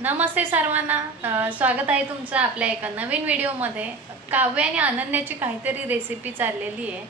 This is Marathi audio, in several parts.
नमस्ते सर्वांना, स्वागत आहे तुमचं आपल्या एका नवीन व्हिडिओमध्ये। काव्य आणि अनन्याची काहीतरी रेसिपी चाललेली आहे।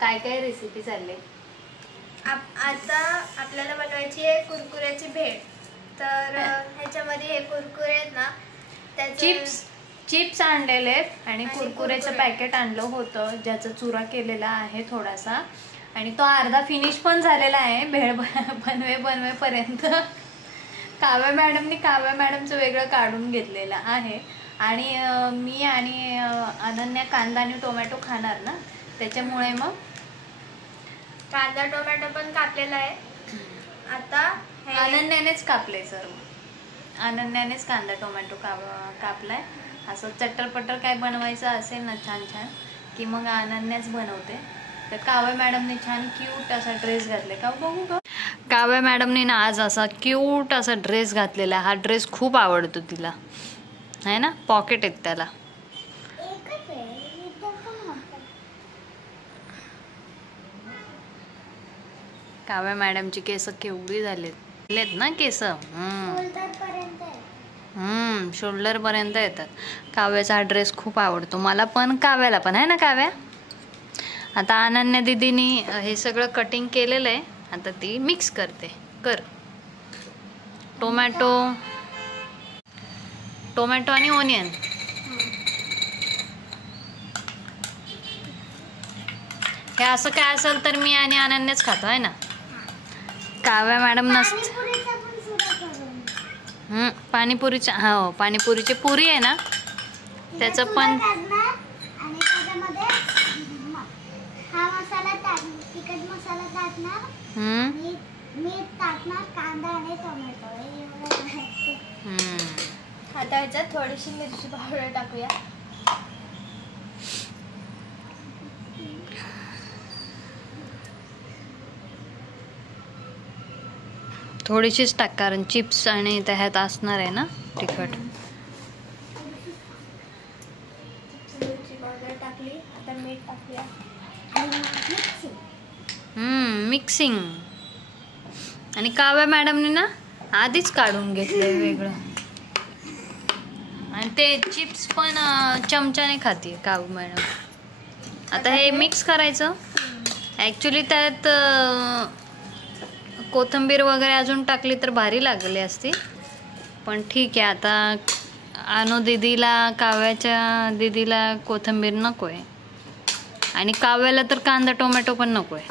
काय काय रेसिपी चालले? आता आपल्याला बनवायची आहे कुरकुऱ्याची भेळ। तर ह्याच्यामध्ये हे कुरकुरे आहेत ना, त्याचे चिप्स आणलेले आहेत आणि कुरकुऱ्याचं पॅकेट आणलं होतं ज्याचा चुरा केलेला आहे थोडासा, आणि तो अर्धा फिनिश पण झालेला आहे भेळ बनवेपर्यंत। काव्य मॅडमचं वेगळं काढून घेतलेलं आहे आणि मी आणि अनन्या कांदा आणि टोमॅटो खाणार ना, त्याच्यामुळे मग कांदा टोमॅटो पण कापलेला आहे। आता अनन्यानेच कापले सर्व, अनन्यानेच कांदा टोमॅटो कापलाय। असं चटरपटर काय बनवायचं असेल ना छान छान की मग अनन्याच बनवते। तर काव्य मॅडमने छान क्यूट असा ड्रेस घातले का बघू का? काव्य मॅडमने ना आज असा क्यूट असा ड्रेस घातलेला। हा ड्रेस खूप आवडतो तिला, आहे ना, पॉकेट आहेत त्याला। काव्य मॅडमची केस केवढी झालेत ना केस, शोल्डर पर्यंत येतात। काव्याचा हा ड्रेस खूप आवडतो मला पण, काव्याला पण, आहे ना काव्या? आता अनन्या दीदीनी हे सगळं कटिंग केलेलं आहे, आता ती मिक्स करते। टोमॅटो आणि ओनियन हे असं काय असेल तर मी आणि अनन्याच खातो, आहे ना? काव्या मॅडम नसते। पाणीपुरीच्या, हो पाणीपुरीची पुरी आहे ना, त्याचं पण आता ह्याच्यात थोडीशी मिरची पावडर टाकूया। थोडीशीच टाक, कारण चिप्स आणि त्यात असणार आहे ना तिखट। मिरची पावडर टाकली, आता मीठ टाकूया। मिक्सिंग। आणि काव्या मॅडमने ना आधीच काढून घेतलंय वेगळं, आणि ते चिप्स पण चमच्याने खाते काव्य मॅडम। आता हे मिक्स करायचं। ॲक्च्युली त्यात कोथिंबीर वगैरे अजून टाकली तर भारी लागली असती, पण ठीक आहे। आता अनु दीदीला, काव्याच्या दीदीला कोथिंबीर नको आहे, आणि काव्याला तर कांदा टोमॅटो पण नको आहे।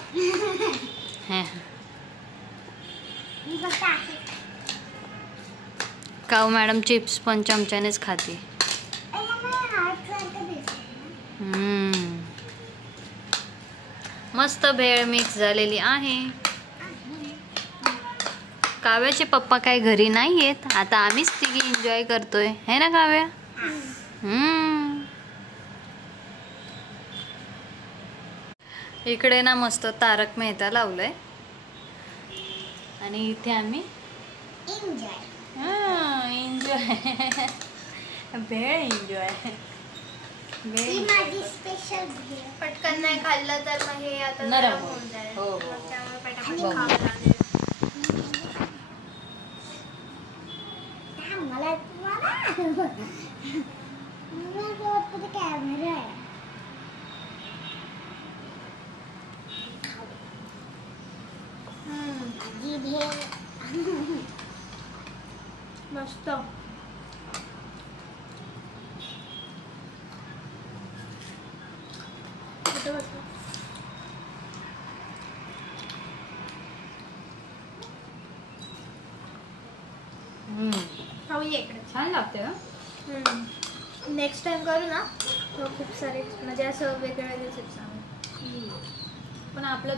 काव्य मॅडम चिप्स पण चमच्यानेच खाते। मस्त भेळ मिक्स झालेली आहे। काव्याचे पप्पा काय घरी नाही आहेत, आता आम्हीच तिघी एन्जॉय करतोय, है ना काव्या? इकडे ना मस्त तारक मेहता लावलंय, आणि इथे आम्ही एन्जॉय भेळ एन्जॉय। माझी स्पेशल भेळ, पटकन नाही खाल्लं तर मग हे आता नरम होऊन जाईल। हो त्यामुळे पटापट खावं लागेल। मस्त। खाऊया इकडे, छान लागते। नेक्स्ट टाइम करू ना, तो खूप सारे म्हणजे असं वेगळे चिप्स आणू। पण आपल्या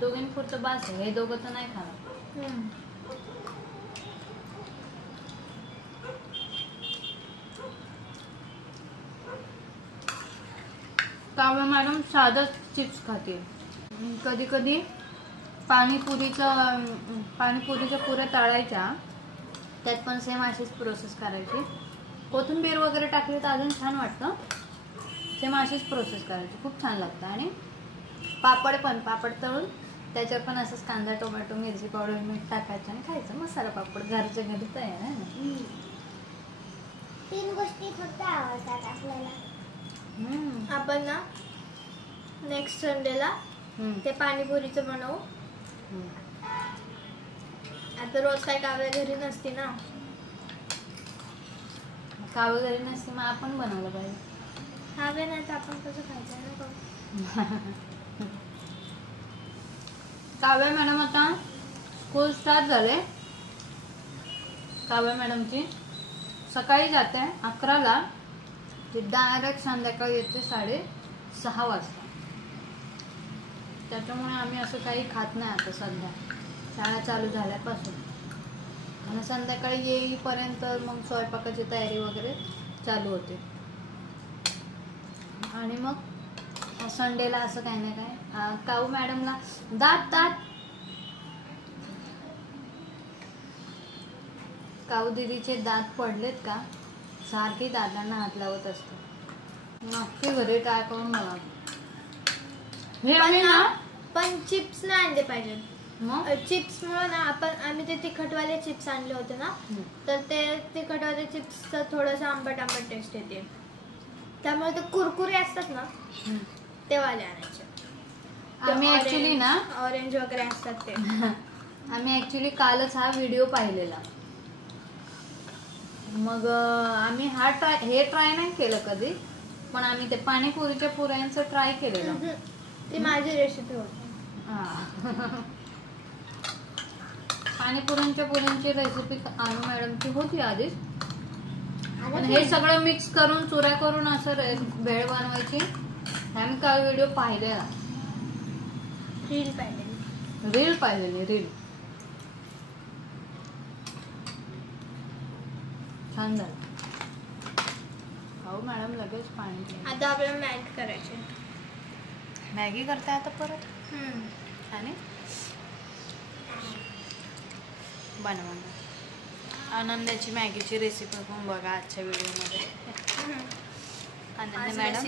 दोघींपुरतं बास आहे, हे दोघं तर नाही खाणार। काव्य मॅडम साधं चिप्स खाते, कधी कधी पाणीपुरीच्या पुऱ्या तळायच्या, त्यात पण सेम अशीच प्रोसेस करायची। कोथिंबीर वगैरे टाकली तर अजून छान वाटतं, सेम अशीच प्रोसेस करायची, खूप छान लागतं। आणि पापड तळून त्याच्यावर पण असंच कांदा टोमॅटो मिरची पावडर मीठ टाकायचं आणि खायचं. मसाला पापड घरच्या घरी तयार आहे ना. 3 गोष्टी फक्त आवडतात आपल्याला. आपण ना नेक्स्ट संडेला ते पाणीपुरीचं बनवू. आता रोज काय काव्या घरी नसते ना. काव्या घरी नसते मग आपण बनवलं पाहिजे. काव्या नाही तर आपण कसं खायचं ना. काव्या मॅडम आता स्कूल स्टार्ट झाले. काव्या मॅडमची सकाळी जाते 11ला, ते डायरेक्ट संध्याकाळी येते 6:30 वाजता. त्याच्यामुळे आम्ही असं काही खात नाही आता सध्या, शाळा चालू झाल्यापासून. आणि संध्याकाळी येईपर्यंत मग स्वयंपाकाची तयारी वगैरे चालू होते. आणि मग संडेला असं काही ना काय. काऊ मॅडमला दात काऊ दीदीचे दात पडलेत का सारखी दादांना हात लावत असते. नक्की घरी ट्राय करून बघा. पण चिप्स नाही आणले पाहिजे. मग चिप्स मुळे ना आम्ही ते तिखटवाले चिप्स आणले होते ना, तर ते तिखटवाले चिप्सचं थोडंसं आंबट टेस्ट येते. त्यामुळे ते कुरकुरे असतात ना ते वाले आणायचे. आम्ही ऍक्च्युली ना ऑरेंज वगैरे असतात ते. आम्ही ऍक्च्युली कालच हा व्हिडिओ पाहिलेला. मग आम्ही हे ट्राय नाही केलं कधी, पण आम्ही ते पाणीपुरीच्या पुऱ्यांचं ट्राय केलेलं. ती माझी रेसिपी होती. पाणीपुरींच्या पुऱ्यांची रेसिपी अनु मॅडमची होती आधीच. पण हे सगळं मिक्स करून चुरा करून असं भेळ बनवायची. आम्ही काल व्हिडिओ पाहिलेला. रील पाहिलेली. छान झालं. हो मॅडम लगेच पाणी. आता आपल्याला मॅगी करायची. मॅगी करताय आता परत. आणि बनवा. आनंदाची मॅगीची रेसिपी पण बघा आजच्या व्हिडिओमध्ये. आनंद मॅडम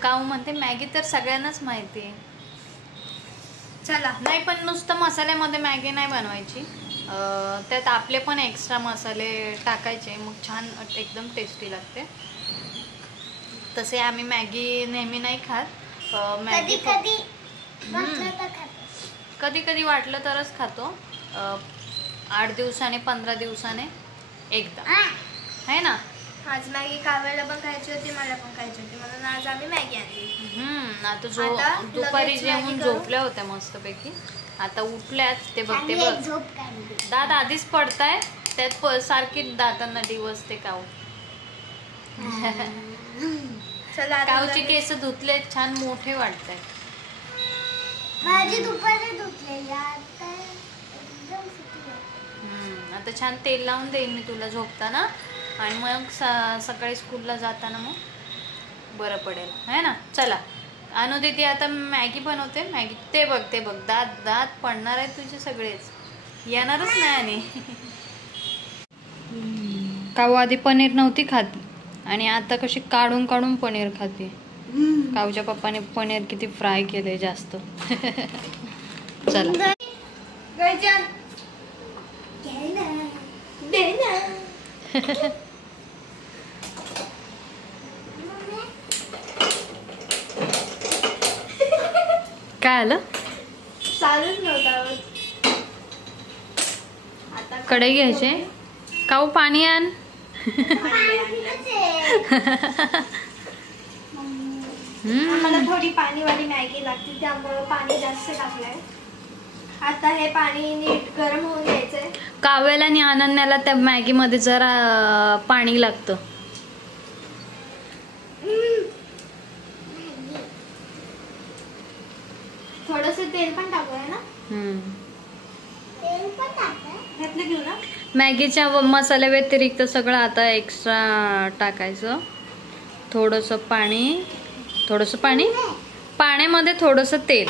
काऊ म्हणते मॅगी तर सगळ्यांनाच माहिती आहे. चला. नाही पण नुसतं मसाल्यामध्ये मॅगी नाही बनवायची. त्यात आपले पण एक्स्ट्रा मसाले टाकायचे, मग छान एकदम टेस्टी लागते. तसे आम्ही मॅगी नेहमी नाही खात. मॅगी कधी कधी वाटलं तरच खातो. 8 दिवसाने 15 दिवसाने एकदा आहे ना. आज मॅगी काव्याला पण खायची होती, मला पण खायची होती, म्हणून आज आम्ही मॅगी आणली. आता दुपारी जेवून झोपल्या होत्या मस्तपैकी. आता उठल्यात ते बघते बघ. दात आधीच पडताय, त्यात सारखी दातांना डिवसते काऊ. काऊची केस धुतले, छान मोठे वाटताय. माझी दुपारी धुतलेली. आता छान तेल लावून देईन मी तुला झोपताना, आणि मग सकाळी स्कूलला जाताना मग बरं पडेल है ना. चला अनु दीदी आता मॅगी बनवते. मॅगी ते बघ दात पडणार आहे तुझे सगळेच, येणारच नाही. आणि काऊ आधी पनीर नव्हती खात आणि आता कशी काढून काढून पनीर खाते. काऊच्या पप्पाने पनीर किती फ्राय केले जास्त. चला काय आलं. चालूच नव्हता. कढई घ्यायचे. काऊ पाणी आण. मला थोडी पाणीवाली मॅगी लागते, त्यामुळे पाणी जास्त टाकलंय. आता हे पाणी नीट गरम होऊन घ्यायचंय. काव्याला आणि अनन्याला त्या मॅगी मध्ये जरा पाणी लागतं. थोडस तेल पण टाकूया ना. तेल पण घातलं घेऊ ना. मॅगीच्या मसाल्या व्यतिरिक्त सगळं आता एक्स्ट्रा टाकायचं. थोडस पाणी पाण्यामध्ये थोडस तेल.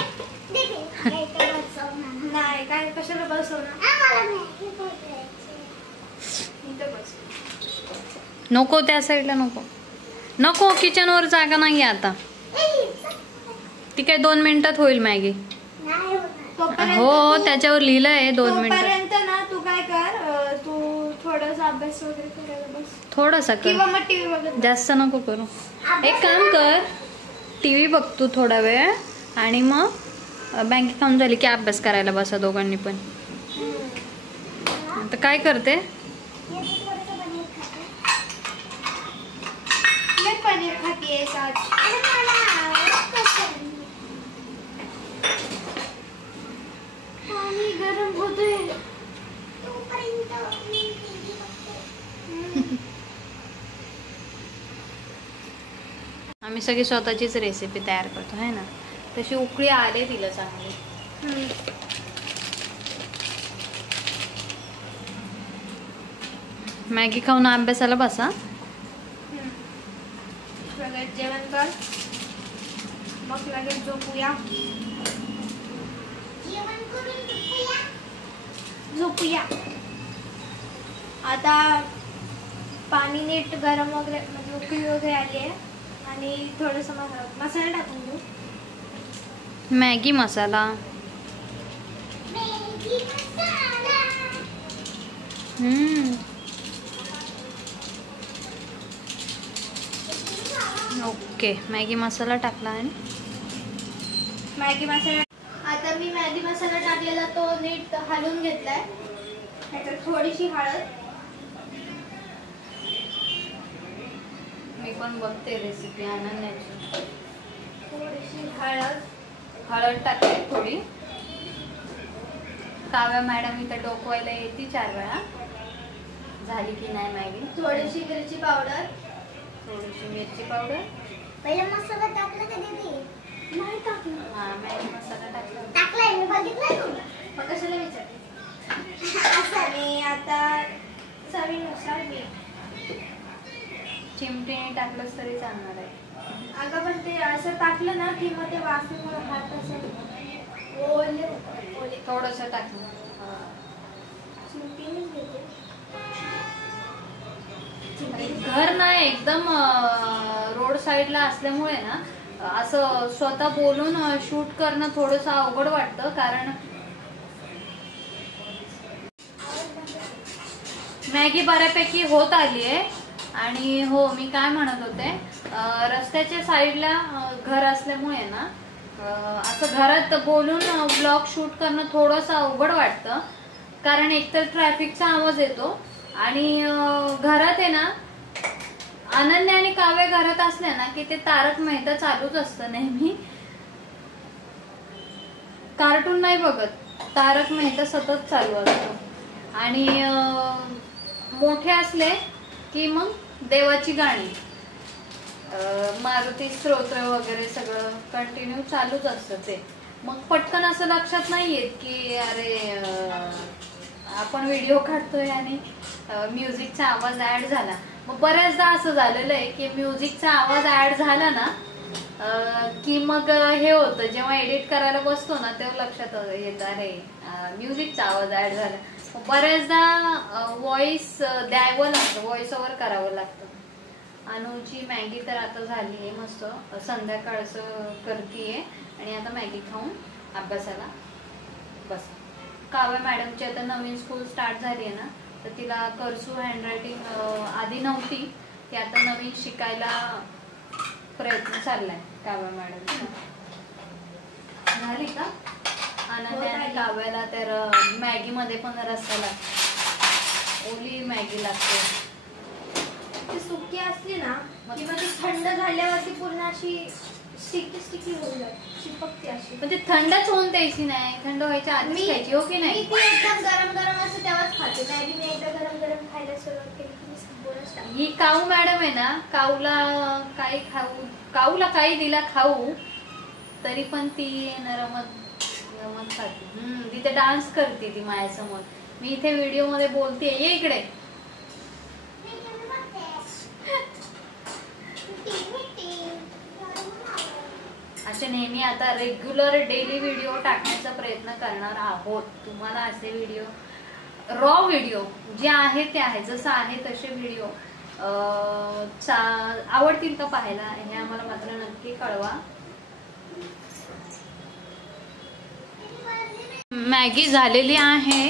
नाही काय कशाला बसवणार. नको त्या साईडला नको किचन वर जागा नाही आता. ती काय 2 मिनिटात होईल मॅगी. हो त्याच्यावर लिहिलं आहे 2 मिनिटात. ना तू काय कर, तू थोडासा अभ्यास वगैरे करायला बस. थोडासा कर, किंवा मग टीव्ही बघत. जास्त नको करू. एक काम कर, टीव्ही बघ तू थोडा वेळ आणि मग बँकेत काम झाली की अभ्यास करायला बसा दोघांनी पण. आता काय करते? मैं पनीर खाती है आज. पाणी गरम होतोय. आम्ही सगळी स्वतःचीच रेसिपी तयार करतो है ना. तशी उकळी आले तिला चांगली. मॅगी खाऊन अभ्यासाला बसा. जेवण कर मग लगेच झोपूया. झोपूया. आता पाणी नीट गरम वगैरे म्हणजे उकळी वगैरे आली आहे आणि थोडस मसाला टाकून घेऊ. मॅगी मसाला. ओके मॅगी मसाला टाकला आणि मॅगी मसाला. आता मी मॅगी मसाला टाकलेला तो नीट हलवून घेतलाय. त्याच्यात थोडीशी हळद. मी पण बघते रेसिपी आणण्याची. थोडीशी हळद. हळद टाकते थोडी. काव्या मॅडम इथं डोकवायला येते 4 वेळा झाली की नाही मॅगी. थोडीशी मिरची पावडर. थोडीशी मिरची पावडर. पहिला मसाला टाकला का दीदी? नाही टाकला. हा मॅगी मसाला टाकला. टाकलाय मी बघितलंय ना. मग कशाला विचारते? आणि आता चवीनुसार मीठ. चिमटीने टाकलंच तरी चालणार आहे. अगं पण ते असं टाकलं ना की मग ते वाफेमुळे हात असं ओले ओले. थोडंसं टाकलं. चिमटीनेच घेते. घर ना एकदम रोड साईडला असल्यामुळे ना असं स्वतः बोलून शूट करणं थोडंसं अवघड वाटतं. कारण मॅगी बऱ्यापैकी होत आली आहे. आणि हो मी काय म्हणत होते, रस्त्याच्या साईडला घर असल्यामुळे ना असं घरात बोलून ब्लॉग शूट करणं थोडंसं अवघड वाटतं. कारण एकतर ट्रॅफिकचा आवाज येतो आणि घरात आहे ना अनन्या आणि काव्य घरात असल्या ना की ते तारक मेहता चालूच असतं नेहमी. कार्टून नाही बघत, तारक मेहता सतत चालू असतो. आणि मोठे असले की मग देवाची गाणी, मारुती स्तोत्र वगैरे सगळं कंटिन्यू चालूच असतं ते. मग पटकन असं लक्षात नाही येत की अरे आपण व्हिडिओ काढतोय आणि म्युझिकचा आवाज ऍड झाला. मग बऱ्याचदा असं झालेलं आहे की म्युझिकचा आवाज ऍड झाला ना की मग हे होतं, जेव्हा एडिट करायला बसतो ना तेव्हा लक्षात येतं अरे म्युझिकचा आवाज ऍड झाला. बऱ्याचदा व्हॉइस द्यावं लागतं, व्हॉइस ओव्हर करावं लागतं. अनुची मॅगी तर आता झाली आहे मस्त, संध्याकाळचं करतीये आणि आता मॅगी खाऊन अभ्यासाला बस. काव्या मॅडमची आता नवीन स्कूल स्टार्ट झाली आहे ना, तर तिला कर्सू हँडरायटिंग आधी नव्हती, ती आता नवीन शिकायला प्रयत्न चाललाय काव्या मॅडमचा. झाली का? आनंद आणि काव्याला तर मॅगी मध्ये पण रस्सा लागतो, ओली मॅगी लागते. ती सुकी असली ना की मग ती थंड झाल्यावरती पूर्ण अशी स्टिकी स्टिकी होऊन जाते, चिपकते अशी. पण ते थंडच होऊन द्यायची नाही, थंड व्हायच्या आधी खायची हो की नाही? मी ती एकदम गरम गरम असं तेव्हाच खाते. मॅगी मी एकदा गरम गरम खायला सुरुवात केली की मी बोलच टाकते. ही काऊ मॅडम आहे ना, काऊला काही दिला खाऊ तरी पण ती नरमत खाते. तिथे डान्स करते ती माझ्यासमोर. मी इथे व्हिडिओ मध्ये बोलते, ये इकडे. असे नेहमी आता रेग्युलर डेली व्हिडिओ टाकण्याचा प्रयत्न करणार आहोत. तुम्हाला असे व्हिडिओ, रॉ व्हिडिओ जे आहे ते आहे, जसं आहे तसे व्हिडिओ आवडतील का पाहायला हे आम्हाला मात्र नक्की कळवा. मॅगी झालेली आहे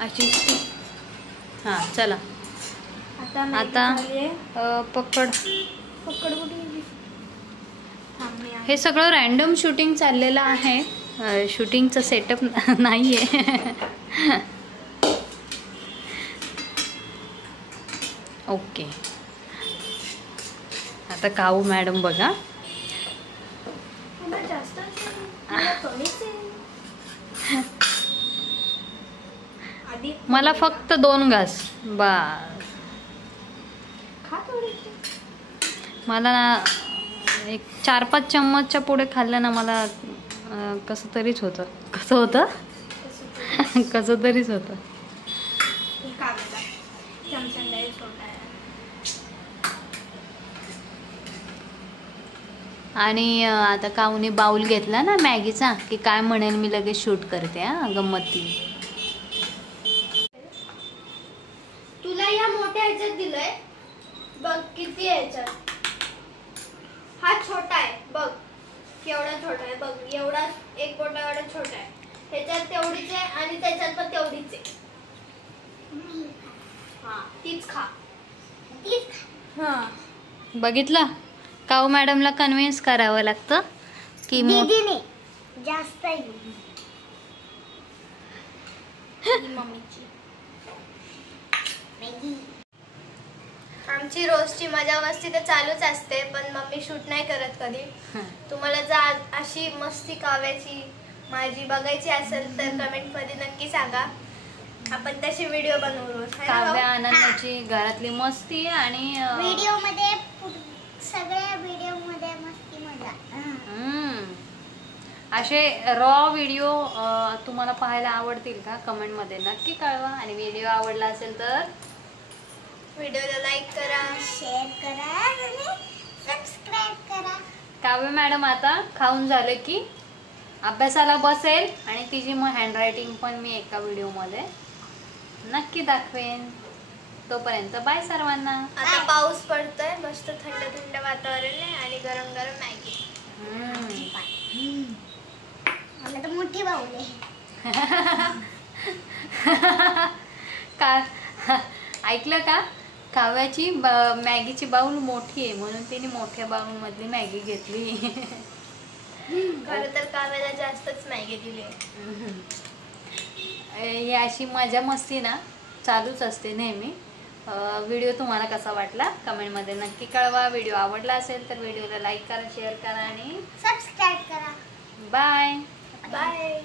अशी. हां चला आता पकड कुठे हे सगळं रॅन्डम शूटिंग चाललेलं आहे. शूटिंगचं सेटअप नाही आहे. ओके आता काऊ मॅडम बघा. मला फक्त 2 घास बस. मला एक 4-5 चम्मचच्या पुढे खाल्लं ना मला कसं तरीच होतं. कसं होतं कसं तरीच होतं. आणि आता काऊने बाउल घेतला ना मॅगीचा की काय म्हणेल मी लगेच शूट करते. गंमत तुला या मोठ्या ह्याच्यात दिलंय बघ किती ह्याच्यात. हा छोटा आहे बघ केवढा छोटा आहे बघ. एवढा एक बोटा एवढा छोटा आहे. ह्याच्यात तेवढीच आहे आणि त्याच्यात पण तेवढीच आहे. हा तीच खा. हा बघितलं काऊ मॅडमला कन्व्हिन्स करावं लागतं की जास्त मम्मीची आमची रोजची मजा मस्ती तर चालूच असते पण मम्मी शूट नाही करत कधी. तुम्हाला जर अशी मस्ती काव्याची माझी बघायची असेल तर कमेंट मध्ये नक्की सांगा. आपण तशी व्हिडिओ बनवू रोज. काव्य आनंदाची घरातली मस्ती आणि व्हिडिओ मध्ये सगळ्या व्हिडिओ मध्ये मस्ती मजा. असे रॉ व्हिडिओ तुम्हाला पाहायला आवडतील का कमेंट मध्ये नक्की कळवा. आणि व्हिडिओ आवडला असेल तर व्हिडिओला लाईक करा, शेअर करा आणि सबस्क्राइब करा. काव्य मॅडम आता खाऊन झालं की अभ्यासाला बसेल आणि तिची मग हँडरायटिंग पण मी एका व्हिडिओमध्ये नक्की दाखवेन. तोपर्यंत बाय सर्वांना. आता पाऊस पडतोय मस्त थंड थंड वातावरण आहे आणि गरम गरम मॅगी. मला तर मोठी बाऊल आहे. का ऐकलं का काव्याची मॅगीची बाऊल मोठी आहे म्हणून तिने मोठ्या बाऊल मधली मॅगी घेतली. खरं तर काव्याला जास्तच मॅगी दिली. ही अशी मजा मस्ती ना चालूच असते नेहमी. व्हिडिओ तुम्हाला कसा वाटला कमेंटमध्ये नक्की कळवा. व्हिडिओ आवडला असेल तर व्हिडिओला लाईक करा, शेअर करा आणि सबस्क्राइब करा. Bye bye.